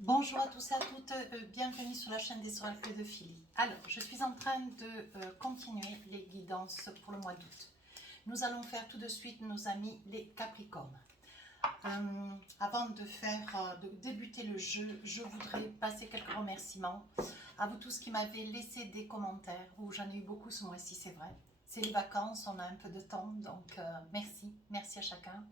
Bonjour à tous et à toutes, bienvenue sur la chaîne des oracles de Philly. Alors, je suis en train de continuer les guidances pour le mois d'août. Nous allons faire tout de suite nos amis les Capricornes. Avant de débuter le jeu, je voudrais passer quelques remerciements à vous tous qui m'avez laissé des commentaires, où j'en ai eu beaucoup ce mois-ci, c'est vrai. C'est les vacances, on a un peu de temps, donc merci à chacun.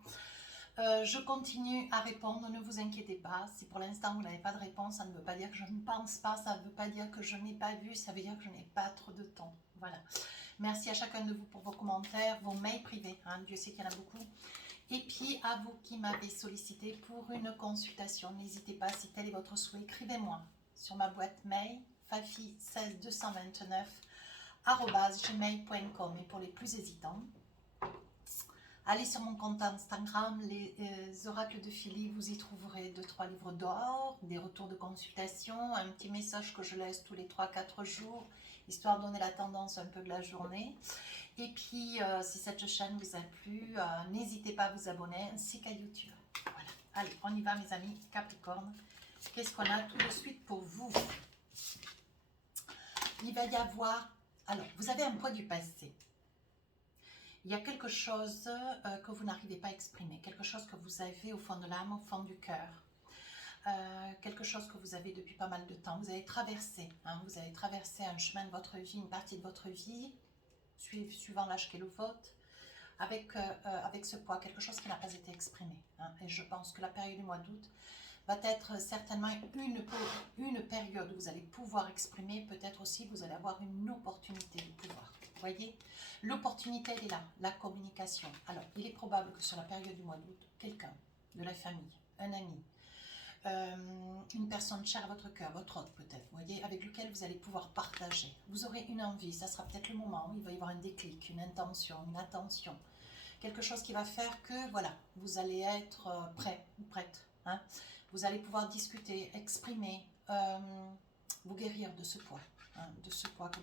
Je continue à répondre, ne vous inquiétez pas. Si pour l'instant vous n'avez pas de réponse, ça ne veut pas dire que je ne pense pas, ça ne veut pas dire que je n'ai pas vu, ça veut dire que je n'ai pas trop de temps. Voilà. Merci à chacun de vous pour vos commentaires, vos mails privés, hein, Dieu sait qu'il y en a beaucoup. Et puis à vous qui m'avez sollicité pour une consultation, n'hésitez pas, si tel est votre souhait, écrivez-moi sur ma boîte mail fafi16229@gmail.com. Et pour les plus hésitants, allez sur mon compte Instagram, les oracles de Philly, vous y trouverez 2-3 livres d'or, des retours de consultation, un petit message que je laisse tous les 3-4 jours, histoire de donner la tendance un peu de la journée. Et puis, si cette chaîne vous a plu, n'hésitez pas à vous abonner, ainsi qu'à YouTube. Voilà. Allez, on y va mes amis Capricorne. Qu'est-ce qu'on a tout de suite pour vous? Il va y avoir... Alors, vous avez un poids du passé. Il y a quelque chose que vous n'arrivez pas à exprimer, quelque chose que vous avez au fond de l'âme, au fond du cœur, quelque chose que vous avez depuis pas mal de temps. Vous avez traversé, vous avez traversé un chemin de votre vie, une partie de votre vie, suivant l'âge qui est le vôtre, avec ce poids, quelque chose qui n'a pas été exprimé. Et je pense que la période du mois d'août va être certainement une période où vous allez pouvoir exprimer, peut-être aussi vous allez avoir une opportunité de pouvoir. Vous voyez, l'opportunité elle est là, la communication. Alors, il est probable que sur la période du mois d'août, quelqu'un de la famille, un ami, une personne chère à votre cœur, votre hôte peut-être, vous voyez, avec lequel vous allez pouvoir partager. Vous aurez une envie, ça sera peut-être le moment où il va y avoir un déclic, une intention, une attention, quelque chose qui va faire que, voilà, vous allez être prêt ou prête. Vous allez pouvoir discuter, exprimer, vous guérir de ce poids, de ce poids que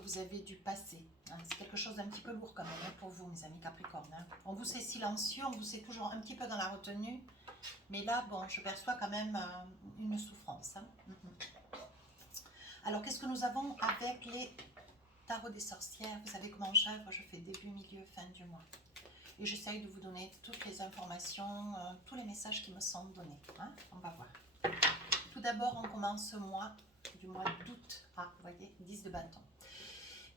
vous avez, du passé. C'est quelque chose d'un petit peu lourd quand même pour vous, mes amis Capricorne. On vous sait silencieux, on vous sait toujours un petit peu dans la retenue, mais là, bon, je perçois quand même une souffrance. Alors, qu'est-ce que nous avons avec les tarots des sorcières? Vous savez comment je fais début, milieu, fin du mois. Et j'essaye de vous donner toutes les informations, tous les messages qui me sont donnés. On va voir. Tout d'abord, on commence ce mois du mois d'août. Vous voyez, 10 de bâton.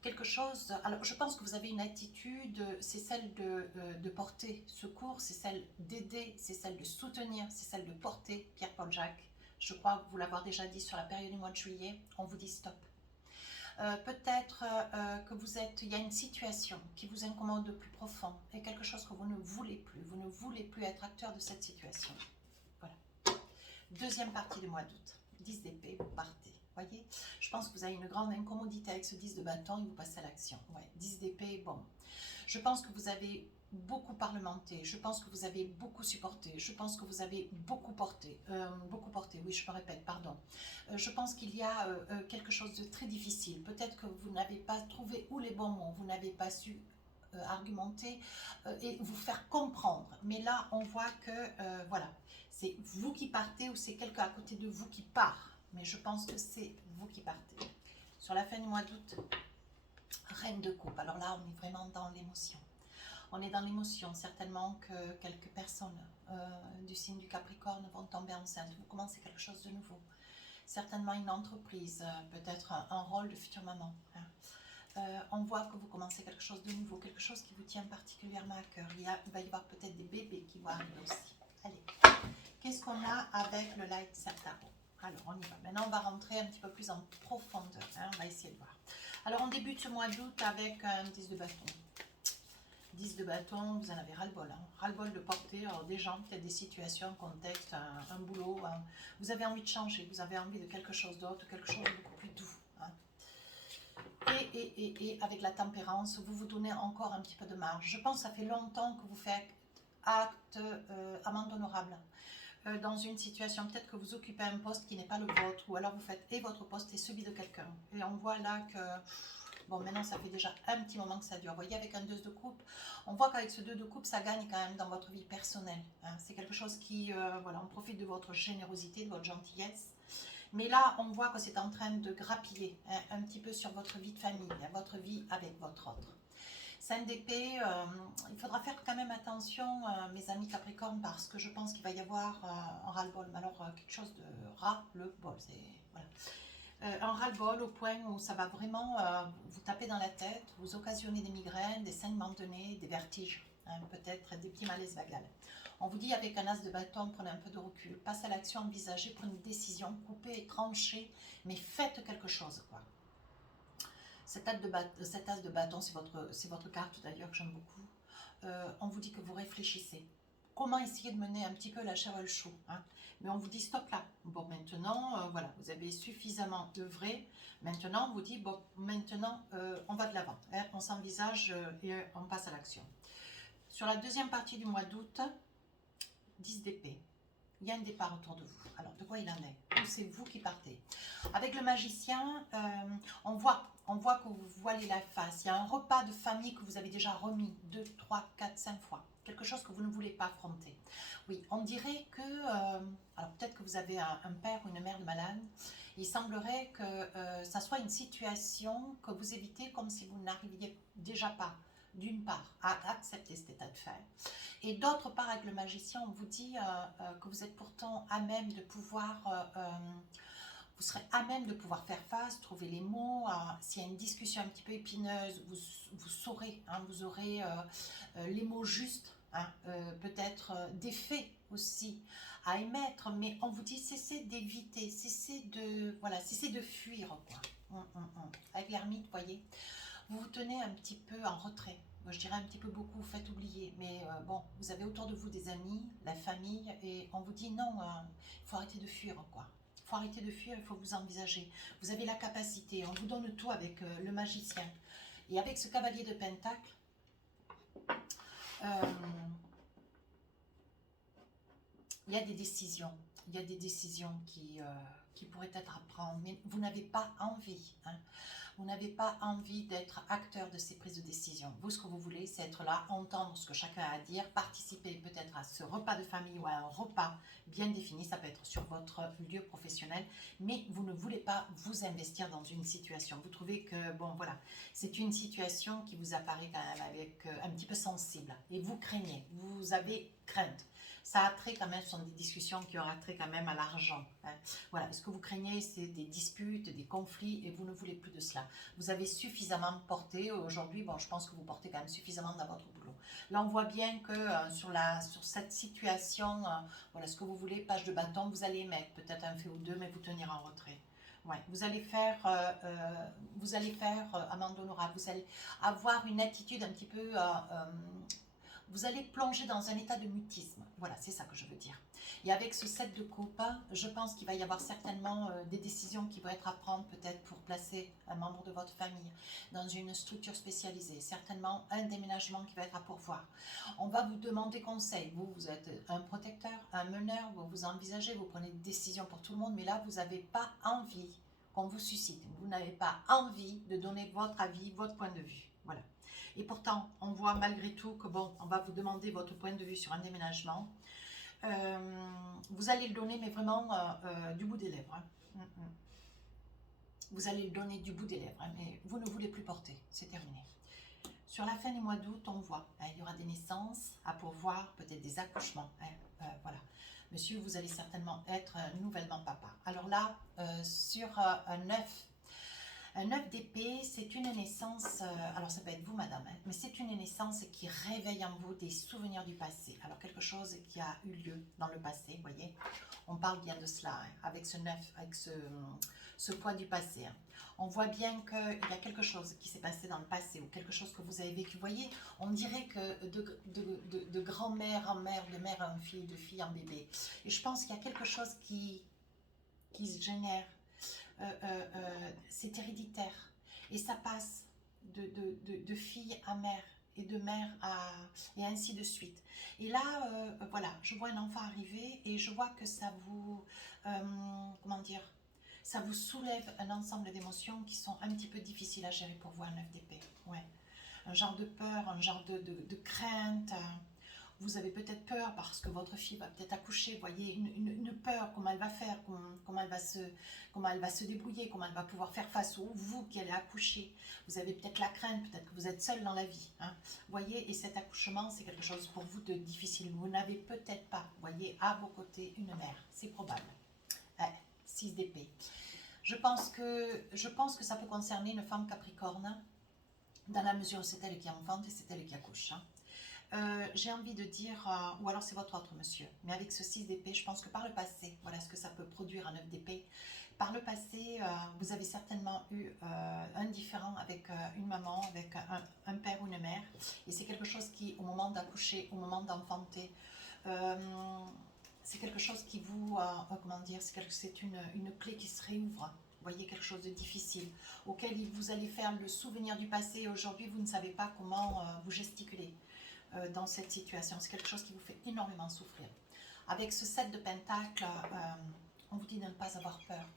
Quelque chose... Alors, je pense que vous avez une attitude, c'est celle de porter secours, c'est celle d'aider, c'est celle de soutenir, c'est celle de porter Pierre-Paul Jacques. Je crois vous l'avoir déjà dit sur la période du mois de juillet, on vous dit stop. Peut-être que il y a une situation qui vous incommode de plus profond et quelque chose que vous ne voulez plus être acteur de cette situation. Voilà. Deuxième partie du mois d'août, 10 d'épée, vous partez. Voyez, je pense que vous avez une grande incommodité avec ce 10 de bâton et vous passez à l'action. Ouais, 10 d'épée, bon. Je pense que vous avez beaucoup parlementé, je pense que vous avez beaucoup supporté, je pense que vous avez beaucoup porté, oui je me répète, pardon. Je pense qu'il y a quelque chose de très difficile, peut-être que vous n'avez pas trouvé où les bons mots, vous n'avez pas su argumenter et vous faire comprendre, mais là on voit que voilà, c'est vous qui partez ou c'est quelqu'un à côté de vous qui part, mais je pense que c'est vous qui partez. Sur la fin du mois d'août, Reine de coupe, alors là on est vraiment dans l'émotion. On est dans l'émotion, certainement que quelques personnes du signe du Capricorne vont tomber enceintes. Vous commencez quelque chose de nouveau. Certainement une entreprise, peut-être un rôle de future maman. On voit que vous commencez quelque chose de nouveau, quelque chose qui vous tient particulièrement à cœur. Il va y avoir peut-être des bébés qui vont arriver aussi. Allez, qu'est-ce qu'on a avec le Light Tarot? Alors, on y va. Maintenant, on va rentrer un petit peu plus en profondeur. On va essayer de voir. Alors, on débute ce mois d'août avec un 10 de bâton. 10 de bâton, vous en avez ras-le-bol. Ras-le-bol de porter des gens, peut-être des situations, un contexte, un boulot. Vous avez envie de changer, vous avez envie de quelque chose d'autre, quelque chose de beaucoup plus doux. Et avec la tempérance, vous vous donnez encore un petit peu de marge. Je pense que ça fait longtemps que vous faites acte amende honorable. Dans une situation, peut-être que vous occupez un poste qui n'est pas le vôtre, ou alors vous faites et votre poste et celui de quelqu'un. Et on voit là que Bon, maintenant, ça fait déjà un petit moment que ça dure. Vous voyez, avec un 2 de coupe, on voit qu'avec ce 2 de coupe, ça gagne quand même dans votre vie personnelle. Hein. C'est quelque chose qui, voilà, on profite de votre générosité, de votre gentillesse. Mais là, on voit que c'est en train de grappiller hein, un petit peu sur votre vie de famille, hein, votre vie avec votre autre. 5 d'épée, il faudra faire quand même attention, mes amis Capricorne, parce que je pense qu'il va y avoir un ras-le-bol. Mais alors, quelque chose de ras-le-bol. Voilà. Un ras-le-bol au point où ça va vraiment vous taper dans la tête, vous occasionner des migraines, des saignements de nez, des vertiges, hein, peut-être des petits malaises vagales. On vous dit avec un as de bâton, prenez un peu de recul, passez à l'action, envisagez, prenez une décision, coupez et tranchez, mais faites quelque chose, quoi. Cet as de bâton, c'est votre carte d'ailleurs que j'aime beaucoup. On vous dit que vous réfléchissez. Comment essayer de mener un petit peu la chair et le chou, hein. Mais on vous dit stop là. Bon, maintenant, voilà, vous avez suffisamment œuvré. Maintenant, on vous dit, bon, maintenant, on va de l'avant. Hein, on s'envisage et on passe à l'action. Sur la deuxième partie du mois d'août, 10 d'épée. Il y a un départ autour de vous. Alors, de quoi il en est? Ou c'est vous qui partez? Avec le magicien, on voit que vous voilez la face. Il y a un repas de famille que vous avez déjà remis 2, 3, 4, 5 fois. Quelque chose que vous ne voulez pas affronter. Oui, on dirait que... alors, peut-être que vous avez un père ou une mère de malade. Il semblerait que ça soit une situation que vous évitez comme si vous n'arriviez déjà pas, d'une part, à accepter cet état de fait. Et d'autre part, avec le magicien, on vous dit que vous êtes pourtant à même de pouvoir, vous serez à même de pouvoir faire face, trouver les mots. S'il y a une discussion un petit peu épineuse, vous saurez, hein, vous aurez les mots justes, hein, peut-être des faits aussi à émettre, mais on vous dit cessez d'éviter, cessez de fuir, quoi. Avec l'ermite, vous voyez, vous vous tenez un petit peu en retrait. Moi, je dirais un petit peu beaucoup, vous faites oublier. Mais bon, vous avez autour de vous des amis, la famille, et on vous dit non, il faut arrêter de fuir, quoi. Il faut arrêter de fuir, il faut vous envisager. Vous avez la capacité, on vous donne tout avec le magicien. Et avec ce cavalier de pentacle, il y a des décisions. Il y a des décisions qui pourraient être à prendre, mais vous n'avez pas envie, hein. Vous n'avez pas envie d'être acteur de ces prises de décision. Vous, ce que vous voulez, c'est être là, entendre ce que chacun a à dire, participer peut-être à ce repas de famille ou à un repas bien défini. Ça peut être sur votre lieu professionnel, mais vous ne voulez pas vous investir dans une situation. Vous trouvez que, bon, voilà, c'est une situation qui vous apparaît quand même avec un petit peu sensible. Et vous craignez, vous avez crainte. Ça a trait quand même, ce sont des discussions qui aura trait quand même à l'argent, hein. Voilà, ce que vous craignez, c'est des disputes, des conflits, et vous ne voulez plus de cela. Vous avez suffisamment porté, aujourd'hui, bon, je pense que vous portez quand même suffisamment dans votre boulot. Là, on voit bien que sur cette situation, voilà, ce que vous voulez, page de bâton, vous allez mettre peut-être un fait ou deux, mais vous tenir en retrait. Ouais, vous allez faire amende honorable, vous allez avoir une attitude un petit peu... vous allez plonger dans un état de mutisme. Voilà, c'est ça que je veux dire. Et avec ce 7 de coupe, je pense qu'il va y avoir certainement des décisions qui vont être à prendre, peut-être pour placer un membre de votre famille dans une structure spécialisée. Certainement un déménagement qui va être à pourvoir. On va vous demander conseil. Vous êtes un protecteur, un meneur, vous envisagez, vous prenez des décisions pour tout le monde, mais là, vous n'avez pas envie qu'on vous suscite. Vous n'avez pas envie de donner votre avis, votre point de vue. Voilà. Et pourtant, on voit malgré tout que, bon, on va vous demander votre point de vue sur un déménagement. Vous allez le donner, mais vraiment du bout des lèvres, hein. Vous allez le donner du bout des lèvres, hein, mais vous ne voulez plus porter, c'est terminé. Sur la fin du mois d'août, on voit, hein, il y aura des naissances à pourvoir, peut-être des accouchements, hein, voilà. Monsieur, vous allez certainement être nouvellement papa. Alors là, sur un 9, un 9 d'épée, c'est une naissance, alors ça peut être vous madame, hein, mais c'est une naissance qui réveille en vous des souvenirs du passé. Alors quelque chose qui a eu lieu dans le passé, vous voyez. On parle bien de cela, hein, avec ce 9, avec ce poids du passé, hein. On voit bien qu'il y a quelque chose qui s'est passé dans le passé ou quelque chose que vous avez vécu. Vous voyez, on dirait que de grand-mère en mère, de mère en fille, de fille en bébé. Et je pense qu'il y a quelque chose qui se génère. C'est héréditaire et ça passe de fille à mère et de mère à... et ainsi de suite. Et là, voilà, je vois un enfant arriver et je vois que ça vous... comment dire? Ça vous soulève un ensemble d'émotions qui sont un petit peu difficiles à gérer pour vous, un 9 d'épée. Ouais. Un genre de peur, un genre de crainte. Vous avez peut-être peur parce que votre fille va peut-être accoucher, vous voyez, une peur, comment elle va faire, comment elle va se débrouiller, comment elle va pouvoir faire face au vous qui allez accoucher. Vous avez peut-être la crainte, peut-être que vous êtes seul dans la vie. Hein, vous voyez, et cet accouchement, c'est quelque chose pour vous de difficile. Vous n'avez peut-être pas, vous voyez, à vos côtés une mère. C'est probable. 6 d'épée. Je pense que ça peut concerner une femme capricorne, dans la mesure où c'est elle qui enfante et c'est elle qui accouche. Hein. J'ai envie de dire, ou alors c'est votre autre monsieur, mais avec ce 6 d'épée, je pense que par le passé, voilà ce que ça peut produire un 9 d'épée. Par le passé, vous avez certainement eu un différend avec une maman, avec un père ou une mère, et c'est quelque chose qui, au moment d'accoucher, au moment d'enfanter, c'est quelque chose qui vous, comment dire, c'est une clé qui se réouvre. Vous voyez, quelque chose de difficile, auquel vous allez faire le souvenir du passé, et aujourd'hui vous ne savez pas comment vous gesticuler dans cette situation. C'est quelque chose qui vous fait énormément souffrir. Avec ce 7 de pentacles, on vous dit de ne pas avoir peur.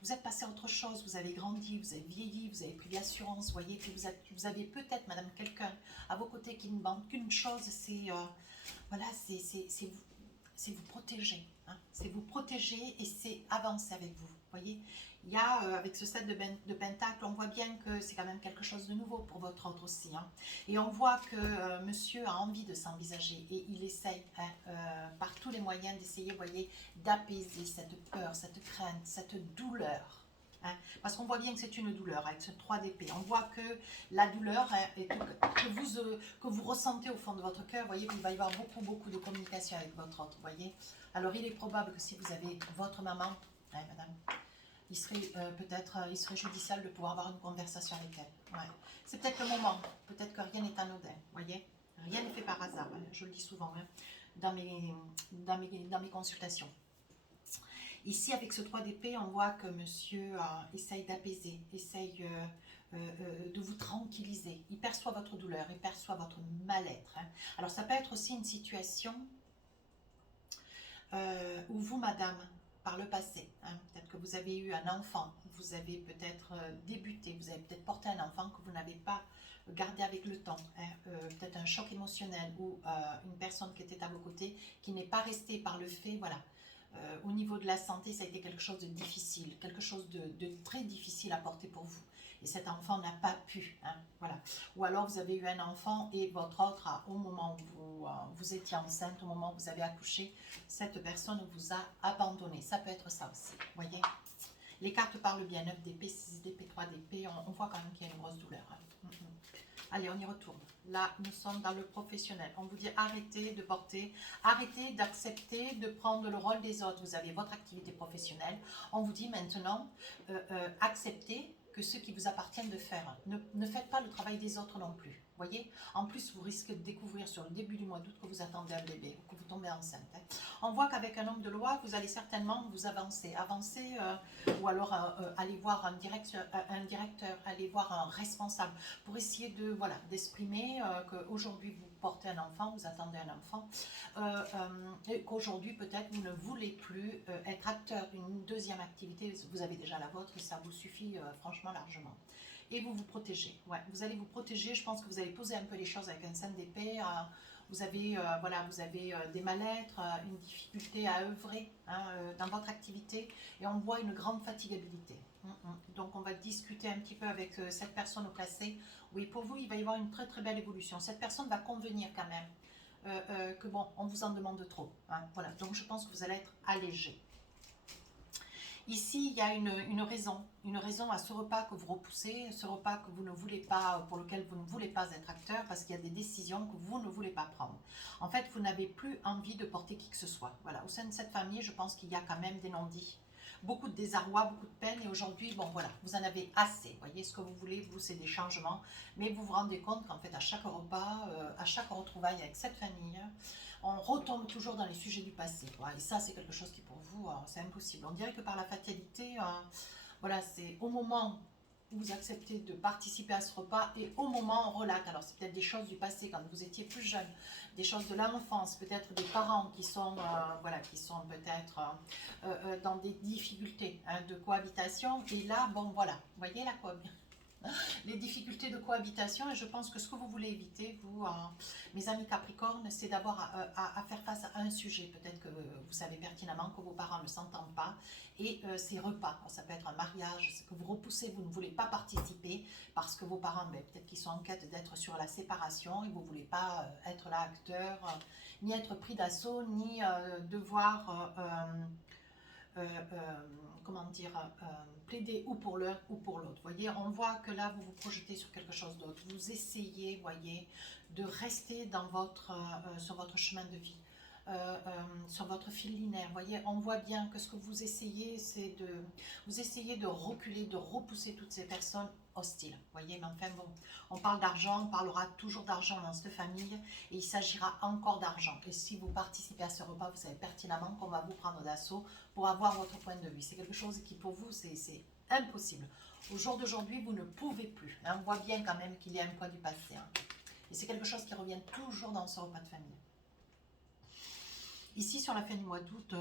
Vous êtes passé à autre chose, vous avez grandi, vous avez vieilli, vous avez pris de l'assurance, vous voyez que vous avez peut-être, madame, quelqu'un à vos côtés qui ne demande qu'une chose, c'est voilà, c'est vous protéger. Hein, c'est vous protéger et c'est avancer avec vous. Vous voyez, il y a, avec ce 7 de pentacle, on voit bien que c'est quand même quelque chose de nouveau pour votre autre aussi. Hein. Et on voit que monsieur a envie de s'envisager et il essaye par tous les moyens d'essayer, vous voyez, d'apaiser cette peur, cette crainte, cette douleur. Hein, parce qu'on voit bien que c'est une douleur avec ce 3 d'épée. On voit que la douleur que vous ressentez au fond de votre cœur, vous voyez qu'il va y avoir beaucoup de communication avec votre autre, vous voyez. Alors il est probable que si vous avez votre maman, hein, madame, il serait judiciable de pouvoir avoir une conversation avec elle. Ouais. C'est peut-être le moment, peut-être que rien n'est anodin, vous voyez. Rien n'est fait par hasard, hein, je le dis souvent hein, dans mes consultations. Ici, avec ce 3 d'épée, on voit que monsieur essaye d'apaiser, essaye de vous tranquilliser. Il perçoit votre douleur, il perçoit votre mal-être. Hein. Alors, ça peut être aussi une situation où vous, madame, par le passé, hein, peut-être que vous avez eu un enfant, vous avez peut-être débuté, vous avez peut-être porté un enfant que vous n'avez pas gardé avec le temps, hein, peut-être un choc émotionnel ou une personne qui était à vos côtés qui n'est pas restée par le fait, voilà. Au niveau de la santé, ça a été quelque chose de difficile, quelque chose de très difficile à porter pour vous. Et cet enfant n'a pas pu, hein, voilà. Ou alors vous avez eu un enfant et votre autre, au moment où vous étiez enceinte, au moment où vous avez accouché, cette personne vous a abandonné. Ça peut être ça aussi, vous voyez. Les cartes parlent bien, 9 d'épée, 6 d'épée, 3 d'épée, on voit quand même qu'il y a une grosse douleur. Hein. Allez, on y retourne. Là, nous sommes dans le professionnel. On vous dit arrêtez de porter, arrêtez d'accepter de prendre le rôle des autres. Vous avez votre activité professionnelle. On vous dit maintenant, acceptez que ce qui vous appartient de faire. Ne faites pas le travail des autres non plus. Voyez, en plus, vous risquez de découvrir sur le début du mois d'août que vous attendez un bébé ou que vous tombez enceinte. Hein. On voit qu'avec un homme de loi, vous allez certainement vous avancer. Ou alors aller voir un directeur, aller voir un responsable pour essayer de, voilà, d'exprimer qu'aujourd'hui vous portez un enfant, vous attendez un enfant, et qu'aujourd'hui peut-être vous ne voulez plus être acteur d'une deuxième activité, vous avez déjà la vôtre et ça vous suffit franchement largement. Et vous vous protégez, ouais, vous allez vous protéger, je pense que vous allez poser un peu les choses avec un 5 d'épée, vous avez, voilà, vous avez des mal-être, une difficulté à œuvrer hein, dans votre activité et on voit une grande fatigabilité. Donc on va discuter un petit peu avec cette personne au placé. Oui, pour vous, il va y avoir une très belle évolution. Cette personne va convenir quand même que bon, on vous en demande trop. Hein, voilà, donc je pense que vous allez être allégé. Ici, il y a une raison à ce repas que vous repoussez, ce repas que vous ne voulez pas, pour lequel vous ne voulez pas être acteur, parce qu'il y a des décisions que vous ne voulez pas prendre. En fait, vous n'avez plus envie de porter qui que ce soit. Voilà, au sein de cette famille, je pense qu'il y a quand même des non-dits, beaucoup de désarroi, beaucoup de peine, et aujourd'hui, bon voilà, vous en avez assez. Vous voyez, ce que vous voulez, vous, c'est des changements, mais vous vous rendez compte qu'en fait, à chaque repas, à chaque retrouvaille avec cette famille, on retombe toujours dans les sujets du passé. Quoi. Et ça, c'est quelque chose qui, pour vous, c'est impossible. On dirait que par la fatalité, voilà, c'est au moment vous acceptez de participer à ce repas et au moment on relate. Alors c'est peut-être des choses du passé quand vous étiez plus jeune, des choses de l'enfance, peut-être des parents qui sont, voilà, qui sont peut-être dans des difficultés hein, de cohabitation. Et là, bon voilà, vous voyez la cohabitation. Les difficultés de cohabitation, et je pense que ce que vous voulez éviter, vous, mes amis Capricorne, c'est d'avoir à faire face à un sujet. Peut-être que vous savez pertinemment que vos parents ne s'entendent pas, et ces repas, ça peut être un mariage, c'est que vous repoussez, vous ne voulez pas participer, parce que vos parents, ben, peut-être qu'ils sont en quête d'être sur la séparation, et vous ne voulez pas être là acteur, ni être pris d'assaut, ni devoir... comment dire, plaider ou pour l'un ou pour l'autre. Vous voyez, on voit que là, vous vous projetez sur quelque chose d'autre. Vous essayez, voyez, de rester dans sur votre chemin de vie, sur votre fil linéaire. Vous voyez, on voit bien que ce que vous essayez, c'est vous essayez de reculer, de repousser toutes ces personnes hostiles. Vous voyez, mais enfin bon, on parle d'argent, on parlera toujours d'argent dans cette famille, et il s'agira encore d'argent. Et si vous participez à ce repas, vous savez pertinemment qu'on va vous prendre d'assaut pour avoir votre point de vue. C'est quelque chose qui pour vous, c'est impossible. Au jour d'aujourd'hui, vous ne pouvez plus. Hein. On voit bien quand même qu'il y a un poids du passé. Hein. Et c'est quelque chose qui revient toujours dans ce repas de famille. Ici, sur la fin du mois d'août,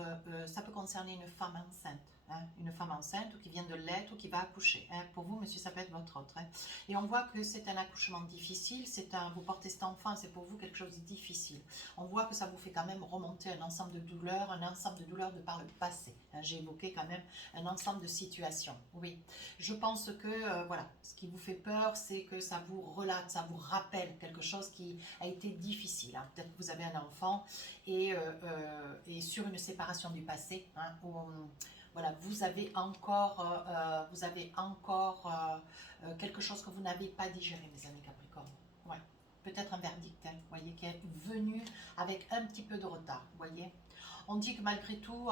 ça peut concerner une femme enceinte. Hein, une femme enceinte ou qui vient de l'être ou qui va accoucher. Hein. Pour vous, monsieur, ça peut être votre autre. Hein. Et on voit que c'est un accouchement difficile, vous portez cet enfant, c'est pour vous quelque chose de difficile. On voit que ça vous fait quand même remonter un ensemble de douleurs de par le passé. Hein. J'ai évoqué quand même un ensemble de situations. Oui, je pense que, voilà, ce qui vous fait peur, c'est que ça vous relate, ça vous rappelle quelque chose qui a été difficile. Hein. Peut-être que vous avez un enfant et sur une séparation du passé, hein, où voilà, vous avez encore quelque chose que vous n'avez pas digéré, mes amis Capricorne. Ouais. Peut-être un verdict, hein, voyez, qui est venu avec un petit peu de retard. Voyez. On dit que malgré tout,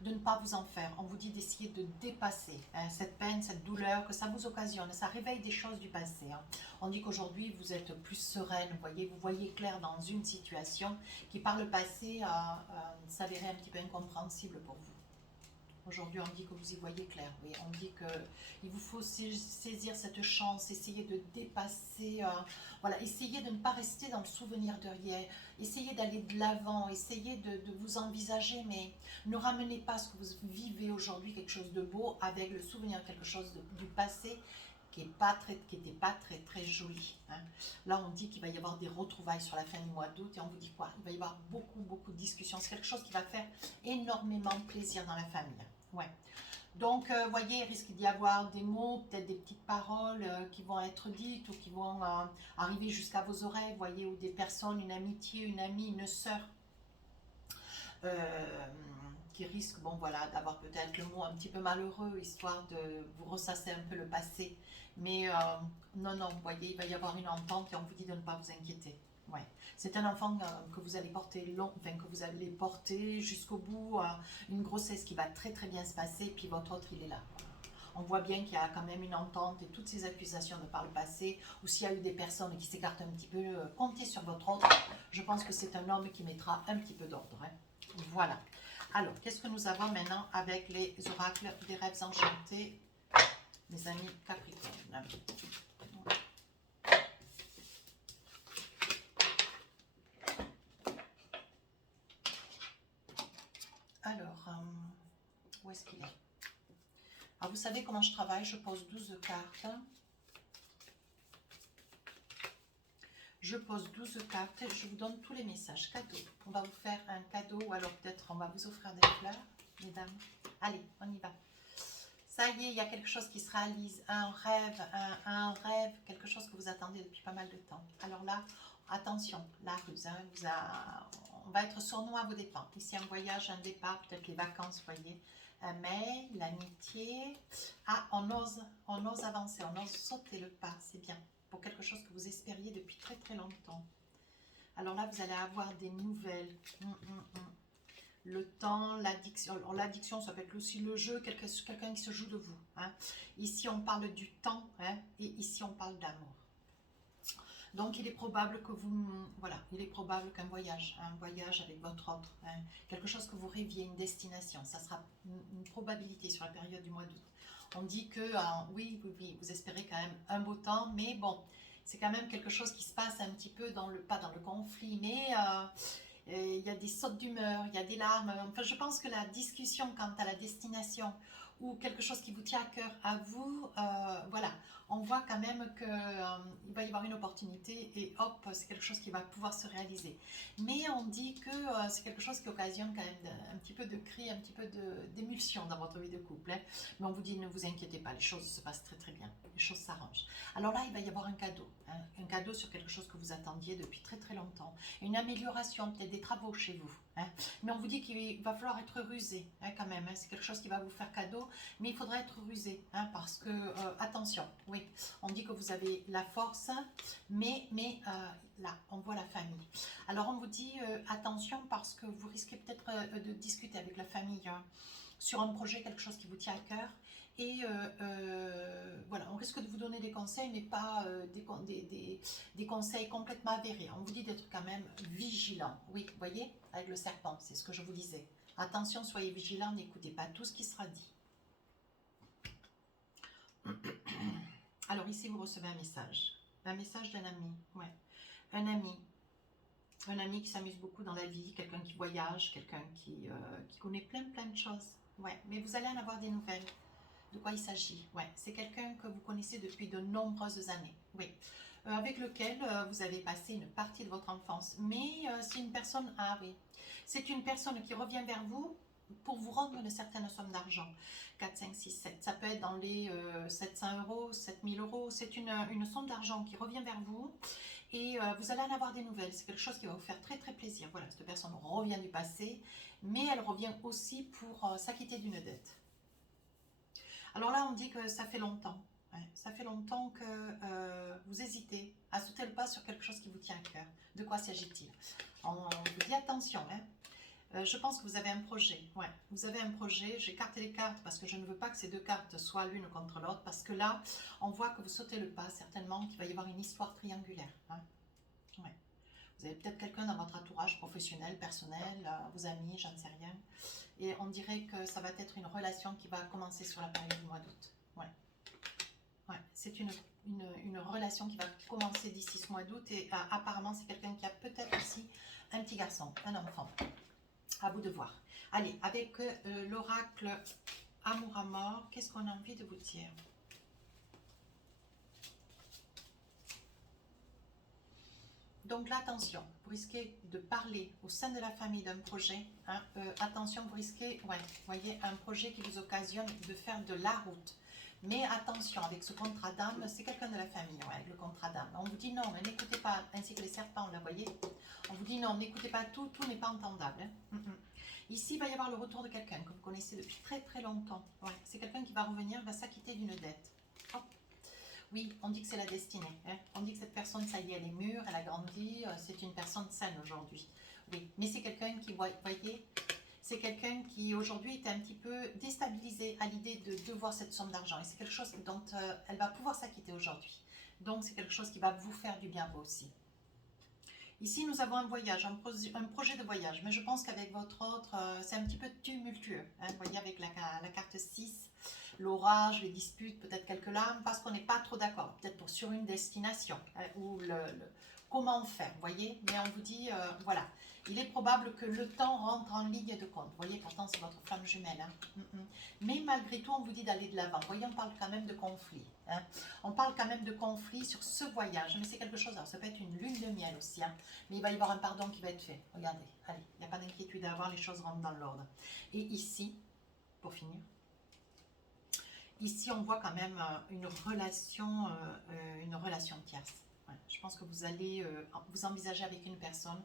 de ne pas vous en faire. On vous dit d'essayer de dépasser hein, cette peine, cette douleur, que ça vous occasionne. Ça réveille des choses du passé. Hein. On dit qu'aujourd'hui, vous êtes plus sereine. Vous voyez clair dans une situation qui, par le passé, s'avérait un petit peu incompréhensible pour vous. Aujourd'hui, on dit que vous y voyez clair. Oui. On dit qu'il vous faut saisir cette chance, essayer de dépasser, voilà, essayer de ne pas rester dans le souvenir de hier, essayer d'aller de l'avant, essayer de vous envisager, mais ne ramenez pas ce que vous vivez aujourd'hui, quelque chose de beau, avec le souvenir quelque chose du passé qui n'était pas très joli. Hein. Là, on dit qu'il va y avoir des retrouvailles sur la fin du mois d'août, et on vous dit quoi? Il va y avoir beaucoup de discussions. C'est quelque chose qui va faire énormément plaisir dans la famille. Ouais. Donc, voyez, il risque d'y avoir des mots, peut-être des petites paroles qui vont être dites ou qui vont arriver jusqu'à vos oreilles, voyez, ou des personnes, une amitié, une amie, une sœur, qui risque, bon voilà, d'avoir peut-être le mot un petit peu malheureux, histoire de vous ressasser un peu le passé. Mais non, vous voyez, il va y avoir une entente et on vous dit de ne pas vous inquiéter. Ouais. C'est un enfant que vous allez porter que vous allez porter jusqu'au bout, une grossesse qui va très bien se passer, puis votre autre, il est là. On voit bien qu'il y a quand même une entente et toutes ces accusations de par le passé, ou s'il y a eu des personnes qui s'écartent un petit peu, comptez sur votre autre. Je pense que c'est un homme qui mettra un petit peu d'ordre. Hein. Voilà. Alors, qu'est-ce que nous avons maintenant avec les oracles des rêves enchantés, mes amis Capricorne? Alors, où est-ce qu'il est? Alors, vous savez comment je travaille, je pose 12 cartes. Je pose 12 cartes et je vous donne tous les messages cadeaux. On va vous faire un cadeau, ou alors peut-être on va vous offrir des fleurs, mesdames. Allez, on y va. Ça y est, il y a quelque chose qui se réalise, un rêve, quelque chose que vous attendez depuis pas mal de temps. Alors là, attention, la ruse, hein, on va être sournois à vos dépens. Ici, un voyage, un départ, peut-être les vacances, voyez. Un mail, l'amitié. Ah, on ose avancer, on ose sauter le pas, c'est bien. Pour quelque chose que vous espériez depuis très longtemps. Alors là, vous allez avoir des nouvelles. Le temps, l'addiction. Alors l'addiction, ça peut être aussi le jeu, quelqu'un qui se joue de vous. Hein. Ici, on parle du temps, hein, et ici, on parle d'amour. Donc, il est probable que il est probable qu'un voyage, avec votre autre, hein, quelque chose que vous rêviez, une destination, ça sera une probabilité sur la période du mois d'août. On dit que, oui, oui, oui, vous espérez quand même un beau temps, mais bon, c'est quand même quelque chose qui se passe un petit peu dans le, pas dans le conflit, mais il y a des sautes d'humeur, il y a des larmes. Enfin, je pense que la discussion quant à la destination ou quelque chose qui vous tient à cœur à vous, voilà, on voit quand même qu'il va y avoir une opportunité et hop, c'est quelque chose qui va pouvoir se réaliser. Mais on dit que c'est quelque chose qui occasionne quand même un petit peu de cris, un petit peu d'émulsion dans votre vie de couple. Hein. Mais on vous dit, ne vous inquiétez pas, les choses se passent très très bien, les choses s'arrangent. Alors là, il va y avoir un cadeau, hein, un cadeau sur quelque chose que vous attendiez depuis très très longtemps, une amélioration, peut-être des travaux chez vous. Hein. Mais on vous dit qu'il va falloir être rusé hein, quand même, hein. C'est quelque chose qui va vous faire cadeau, mais il faudra être rusé, hein, parce que, attention, oui, on dit que vous avez la force, mais là, on voit la famille. Alors on vous dit attention parce que vous risquez peut-être de discuter avec la famille hein, sur un projet, quelque chose qui vous tient à cœur. Et voilà, on risque de vous donner des conseils, mais pas des conseils complètement avérés. On vous dit d'être quand même vigilant. Oui, vous voyez, avec le serpent, c'est ce que je vous disais. Attention, soyez vigilants, n'écoutez pas tout ce qui sera dit. Alors ici, vous recevez un message d'un ami, ouais, un ami qui s'amuse beaucoup dans la vie, quelqu'un qui voyage, quelqu'un qui connaît plein de choses, ouais, mais vous allez en avoir des nouvelles. De quoi il s'agit? Ouais, c'est quelqu'un que vous connaissez depuis de nombreuses années, oui, avec lequel vous avez passé une partie de votre enfance, mais c'est une personne, ah oui, c'est une personne qui revient vers vous pour vous rendre une certaine somme d'argent, 4, 5, 6, 7, ça peut être dans les 700 euros, 7000 euros, c'est une somme d'argent qui revient vers vous et vous allez en avoir des nouvelles, c'est quelque chose qui va vous faire très très plaisir. Voilà, cette personne revient du passé, mais elle revient aussi pour s'acquitter d'une dette. Alors là, on dit que ça fait longtemps, ouais, ça fait longtemps que vous hésitez à sauter le pas sur quelque chose qui vous tient à cœur. De quoi s'agit-il? On vous dit attention, hein. Je pense que vous avez un projet, ouais, vous avez un projet, j'écarte les cartes parce que je ne veux pas que ces deux cartes soient l'une contre l'autre, parce que là, on voit que vous sautez le pas, certainement qu'il va y avoir une histoire triangulaire, hein. Ouais. Vous avez peut-être quelqu'un dans votre entourage professionnel, personnel, vos amis, j'en sais rien, et on dirait que ça va être une relation qui va commencer sur la période du mois d'août, ouais. Ouais, c'est une relation qui va commencer d'ici ce mois d'août, et apparemment c'est quelqu'un qui a peut-être aussi un petit garçon, un enfant. À vous de voir. Allez, avec l'oracle Amour à mort, qu'est-ce qu'on a envie de vous dire? Donc là, attention, vous risquez de parler au sein de la famille d'un projet. Hein, attention, vous risquez, ouais, vous voyez, un projet qui vous occasionne de faire de la route. Mais attention, avec ce contrat d'âme, c'est quelqu'un de la famille, ouais, avec le contrat d'âme. On vous dit non, n'écoutez pas, ainsi que les serpents, là, vous voyez. On vous dit non, n'écoutez pas tout, tout n'est pas entendable. Hein. Ici, il va y avoir le retour de quelqu'un que vous connaissez depuis très très longtemps. Ouais, c'est quelqu'un qui va revenir, va s'acquitter d'une dette. Hop. Oui, on dit que c'est la destinée. Hein. On dit que cette personne, ça y est, elle est mûre, elle a grandi, c'est une personne saine aujourd'hui. Oui, mais c'est quelqu'un qui, voyez, c'est quelqu'un qui aujourd'hui est un petit peu déstabilisé à l'idée de devoir cette somme d'argent. Et c'est quelque chose dont elle va pouvoir s'acquitter aujourd'hui. Donc c'est quelque chose qui va vous faire du bien vous aussi. Ici, nous avons un voyage, un projet de voyage, mais je pense qu'avec votre autre, c'est un petit peu tumultueux. Hein, vous voyez, avec la carte 6, l'orage, les disputes, peut-être quelques larmes, parce qu'on n'est pas trop d'accord, peut-être sur une destination, hein, ou comment faire, vous voyez. Mais on vous dit, voilà, il est probable que le temps rentre en ligne de compte. Vous voyez, pourtant, c'est votre flamme jumelle. Hein. Mais malgré tout, on vous dit d'aller de l'avant. Vous voyez, on parle quand même de conflit. Hein. On parle quand même de conflit sur ce voyage, mais c'est quelque chose, alors ça peut être une lune de miel aussi, hein, mais il va y avoir un pardon qui va être fait. Regardez, allez, il n'y a pas d'inquiétude à avoir, les choses rentrent dans l'ordre. Et ici, pour finir, ici on voit quand même une relation tierce. Ouais, je pense que vous allez vous envisager avec une personne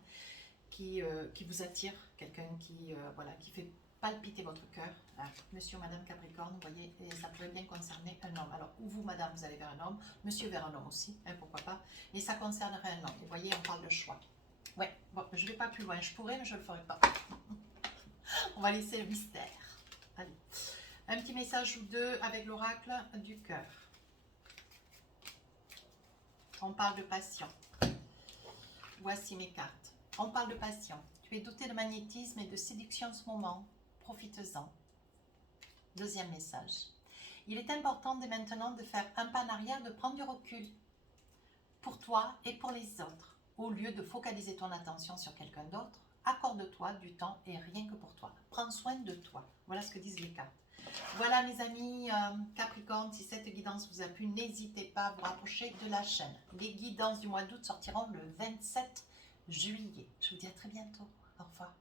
qui vous attire, quelqu'un qui, voilà, qui fait palpiter votre cœur, hein, monsieur ou madame Capricorne, vous voyez, et ça pourrait bien concerner un homme. Alors, ou vous, madame, vous allez vers un homme, monsieur vers un homme aussi, hein, pourquoi pas, et ça concernerait un homme. Et vous voyez, on parle de choix. Ouais, bon, je ne vais pas plus loin, je pourrais, mais je ne le ferai pas. On va laisser le mystère. Allez, un petit message ou deux avec l'oracle du cœur. On parle de passion. Voici mes cartes. On parle de passion. Tu es doté de magnétisme et de séduction en ce moment. Profites-en. Deuxième message. Il est important dès maintenant de faire un pas en arrière, de prendre du recul pour toi et pour les autres. Au lieu de focaliser ton attention sur quelqu'un d'autre, accorde-toi du temps et rien que pour toi. Prends soin de toi. Voilà ce que disent les cartes. Voilà mes amis Capricorne, si cette guidance vous a plu, n'hésitez pas à vous rapprocher de la chaîne. Les guidances du mois d'août sortiront le 27 juillet. Je vous dis à très bientôt. Au revoir.